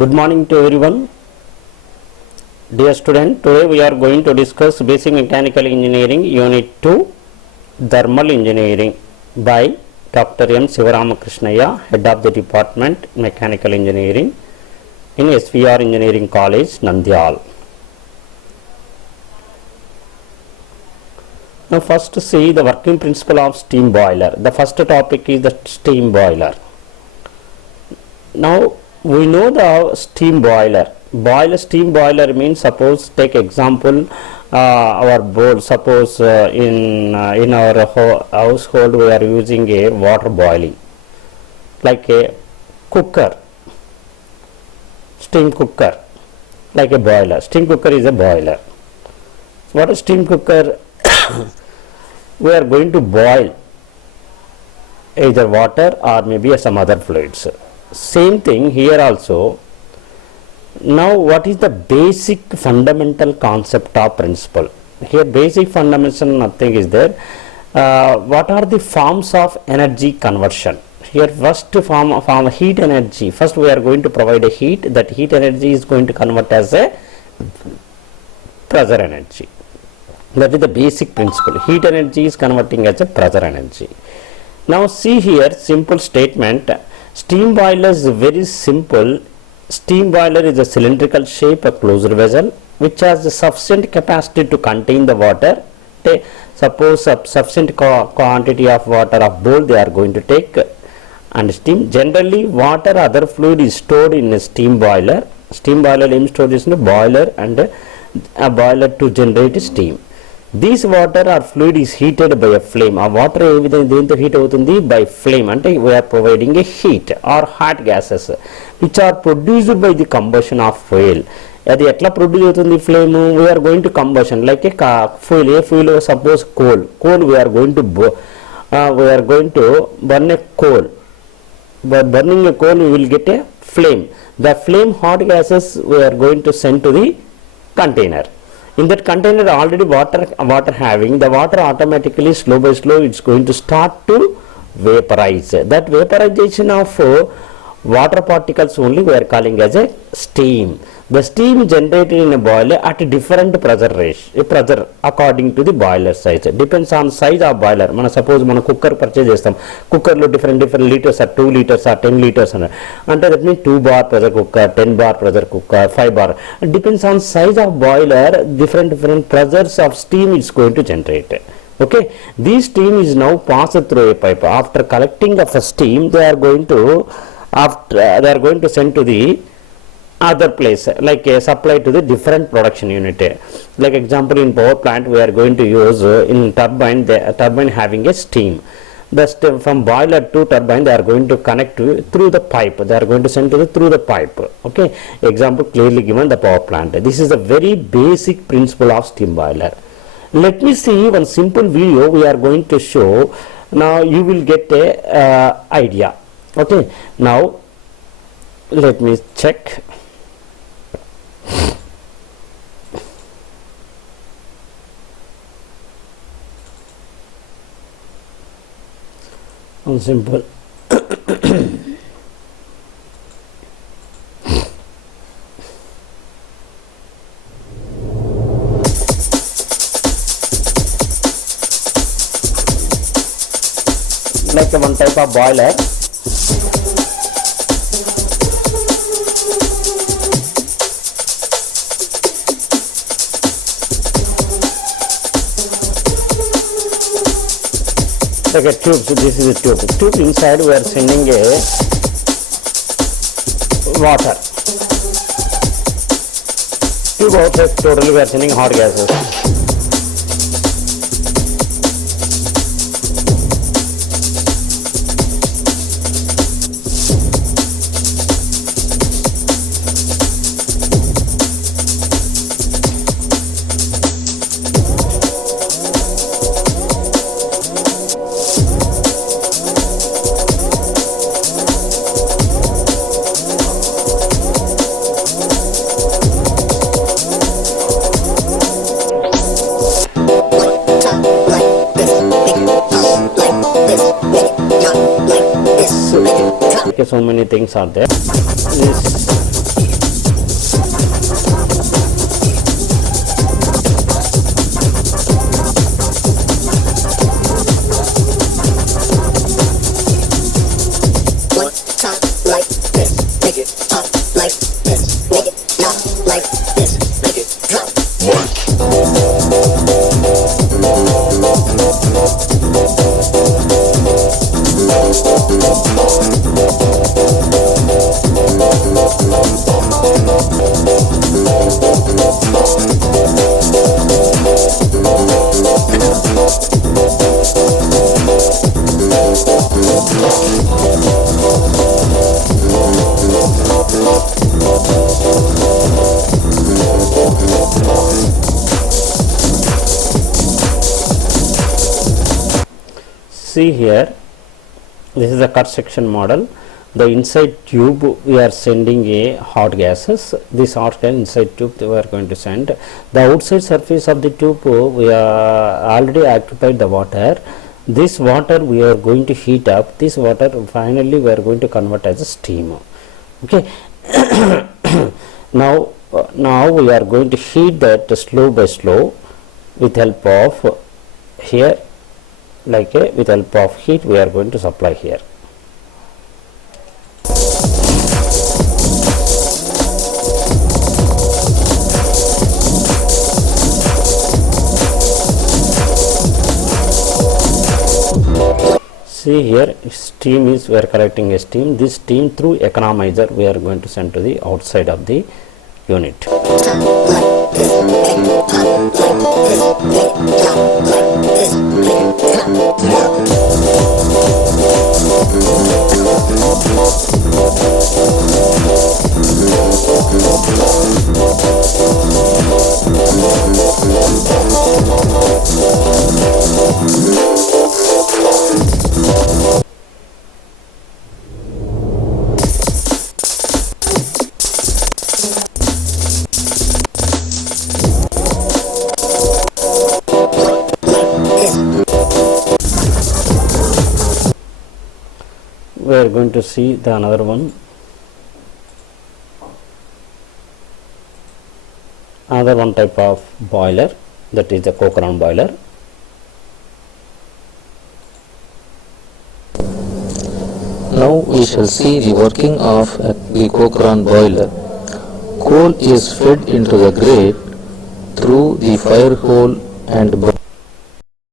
Good morning to everyone. Dear student, today we are going to discuss Basic Mechanical Engineering Unit 2 Thermal Engineering by Dr.M Head of the Department Mechanical Engineering in SVR Engineering College, Nandyal. Now first see the working principle of steam boiler. The first topic is the steam boiler. Now we know the steam boiler. Steam boiler means, suppose take example, our bowl. Suppose in our household we are using a water boiling, like a cooker, steam cooker, like a boiler. Steam cooker is a boiler. What is steam cooker? We are going to boil either water or maybe some other fluids. Same thing here also. Now what is the basic fundamental concept of principle? Here basic fundamental nothing is there. What are the forms of energy conversion? Here first form heat energy. First we are going to provide a heat. That heat energy is going to convert as a pressure energy. That is the basic principle. Heat energy is converting as a pressure energy. Now see here simple statement. Steam boiler is very simple. Steam boiler is a cylindrical shape, a closed vessel which has a sufficient capacity to contain the water. Suppose a sufficient quantity of water of bowl they are going to take and steam. Generally water other fluid is stored in a steam boiler. Steam boiler name stored is in a boiler and a boiler to generate steam. This water or fluid is heated by a flame. A water దేంతో heat అవుతుంది by flame. అంటే we are providing a heat or hot gases which are produced by the combustion of fuel. అది ఎట్లా produce అవుతుంది flame? we are going to combustion like a fuel. A fuel? suppose coal we are going to burn a coal. By burning a coal we will get a flame. The flame hot gases we are going to send to the container. In that container already water having, the water automatically slow by slow it's going to start to vaporize. That vaporization of water particles only we are calling as a steam. The steam generated in a boiler at a different pressure ratio, pressure according to the boiler size. Depends on size of boiler. Suppose మన cooker purchase చేస్తాం. Cooker లో different liters are 2 liters or 10 liters and that means 2 bar pressure cooker, 10 bar pressure cooker, 5 bar. It depends on size of boiler. Different pressures of steam is going to generate. Okay, this steam is now passed through a pipe. After collecting of a steam, they are going to send to the other place, like a supply to the different production unit. Like example, in power plant we are going to use in turbine, the turbine having a steam. The steam from boiler to turbine they are going to connect through the pipe. They are going to send through the pipe. Okay, example clearly given the power plant. This is a very basic principle of steam boiler. Let me see one simple video we are going to show. Now you will get a idea. Okay, now let me check. Simple. Like one type of boiler. Like a tube. So this is a tube. Tube inside we are sending a water. Tube outside totally we are sending hot gases. So many things are there. This See here, this is the cut section model. The inside tube we are sending a hot gases. This hot gas inside tube we are going to send. The outside surface of the tube we are already occupied the water. This water we are going to heat up. This water finally we are going to convert as a steam. Okay. now we are going to heat that slow by slow with help of here, like with help of heat we are going to supply here. See here, steam is we are collecting a steam. This steam through economizer we are going to send to the outside of the unit. We are going to see the another one. Another one type of boiler, that is the Cochrane boiler. Now we shall see the working of the Cochrane boiler. Coal is fed into the grate through the fire hole and